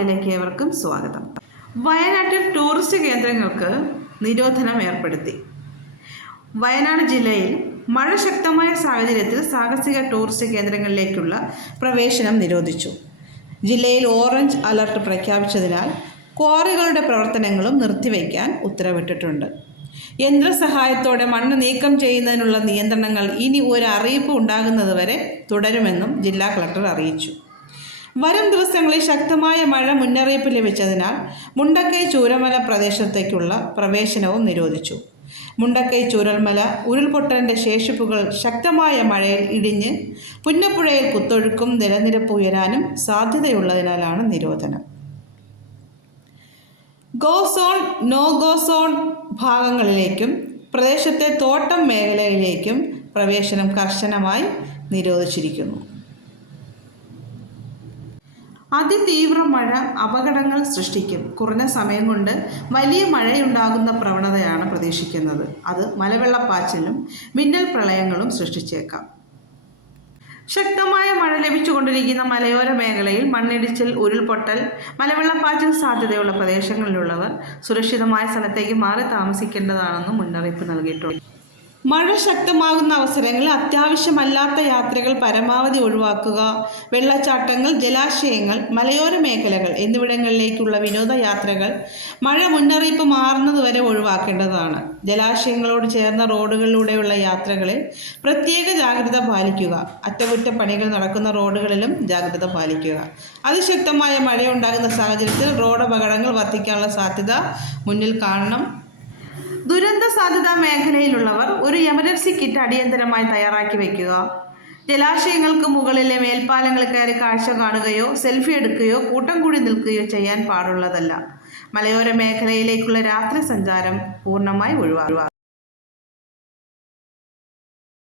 വാർത്തയിലേക്ക് ഏവർക്കും സ്വാഗതം. വയനാട്ടിൽ ടൂറിസ്റ്റ് കേന്ദ്രങ്ങൾക്ക് നിരോധനം ഏർപ്പെടുത്തി. വയനാട് ജില്ലയിൽ മഴ ശക്തമായ സാഹചര്യത്തിൽ സാഹസിക ടൂറിസ്റ്റ് കേന്ദ്രങ്ങളിലേക്കുള്ള പ്രവേശനം നിരോധിച്ചു. ജില്ലയിൽ ഓറഞ്ച് അലർട്ട് പ്രഖ്യാപിച്ചതിനാൽ ക്വാറികളുടെ പ്രവർത്തനങ്ങളും നിർത്തിവെക്കാൻ ഉത്തരവിട്ടിട്ടുണ്ട്. യന്ത്രസഹായത്തോടെ മണ്ണ് നീക്കം ചെയ്യുന്നതിനുള്ള നിയന്ത്രണങ്ങൾ ഇനി ഒരു അറിയിപ്പ് ഉണ്ടാകുന്നതുവരെ തുടരുമെന്നും ജില്ലാ കളക്ടർ അറിയിച്ചു. വരും ദിവസങ്ങളിൽ ശക്തമായ മഴ മുന്നറിയിപ്പ് ലഭിച്ചതിനാൽ മുണ്ടക്കൈ ചൂരൽമല പ്രദേശത്തേക്കുള്ള പ്രവേശനവും നിരോധിച്ചു. മുണ്ടക്കൈ ചൂരൽമല ഉരുൾപൊട്ടലിൻ്റെ ശേഷിപ്പുകൾ ശക്തമായ മഴയിൽ ഇടിഞ്ഞ് പുന്നപ്പുഴയിൽ കുത്തൊഴുക്കും ജലനിരപ്പ് ഉയരാനും സാധ്യതയുള്ളതിനാലാണ് നിരോധനം. Go zone, no go zone ഭാഗങ്ങളിലേക്കും പ്രദേശത്തെ തോട്ടം മേഖലയിലേക്കും പ്രവേശനം കർശനമായി നിരോധിച്ചിരിക്കുന്നു. അതിതീവ്ര മഴ അപകടങ്ങൾ സൃഷ്ടിക്കും. കുറഞ്ഞ സമയം കൊണ്ട് വലിയ മഴയുണ്ടാകുന്ന പ്രവണതയാണ് പ്രതീക്ഷിക്കുന്നത്. അത് മലവെള്ളപ്പാച്ചിലും മിന്നൽ പ്രളയങ്ങളും സൃഷ്ടിച്ചേക്കാം. ശക്തമായ മഴ ലഭിച്ചുകൊണ്ടിരിക്കുന്ന മലയോര മേഖലയിൽ മണ്ണിടിച്ചിൽ, ഉരുൾപൊട്ടൽ, മലവെള്ളപ്പാച്ചിൽ സാധ്യതയുള്ള പ്രദേശങ്ങളിലുള്ളവർ സുരക്ഷിതമായ സ്ഥലത്തേക്ക് മാറി താമസിക്കേണ്ടതാണെന്നും മുന്നറിയിപ്പ് നൽകിയിട്ടുണ്ട്. മഴ ശക്തമാകുന്ന അവസരങ്ങളിൽ അത്യാവശ്യമല്ലാത്ത യാത്രകൾ പരമാവധി ഒഴിവാക്കുക. വെള്ളച്ചാട്ടങ്ങൾ, ജലാശയങ്ങൾ, മലയോര മേഖലകൾ എന്നിവിടങ്ങളിലേക്കുള്ള വിനോദയാത്രകൾ മഴ മുന്നറിയിപ്പ് മാറുന്നതുവരെ ഒഴിവാക്കേണ്ടതാണ്. ജലാശയങ്ങളോട് ചേർന്ന റോഡുകളിലൂടെയുള്ള യാത്രകളിൽ പ്രത്യേക ജാഗ്രത പാലിക്കുക. അറ്റകുറ്റപ്പണികൾ നടക്കുന്ന റോഡുകളിലും ജാഗ്രത പാലിക്കുക. അതിശക്തമായ മഴയുണ്ടാകുന്ന സാഹചര്യത്തിൽ റോഡ് അപകടങ്ങൾ വർദ്ധിക്കാനുള്ള സാധ്യത മുന്നിൽ കാണണം. ദുരന്ത സാധ്യതാ മേഖലയിലുള്ളവർ ഒരു എമർജൻസി കിറ്റ് അടിയന്തരമായി തയ്യാറാക്കി വയ്ക്കുക. ജലാശയങ്ങൾക്ക് മുകളിലെ മേൽപ്പാലങ്ങൾ കയറി കാഴ്ച കാണുകയോ സെൽഫി എടുക്കുകയോ കൂട്ടം കൂടി നിൽക്കുകയോ ചെയ്യാൻ പാടുള്ളതല്ല. മലയോര മേഖലയിലേക്കുള്ള രാത്രി സഞ്ചാരം പൂർണ്ണമായി ഒഴിവാക്കുക.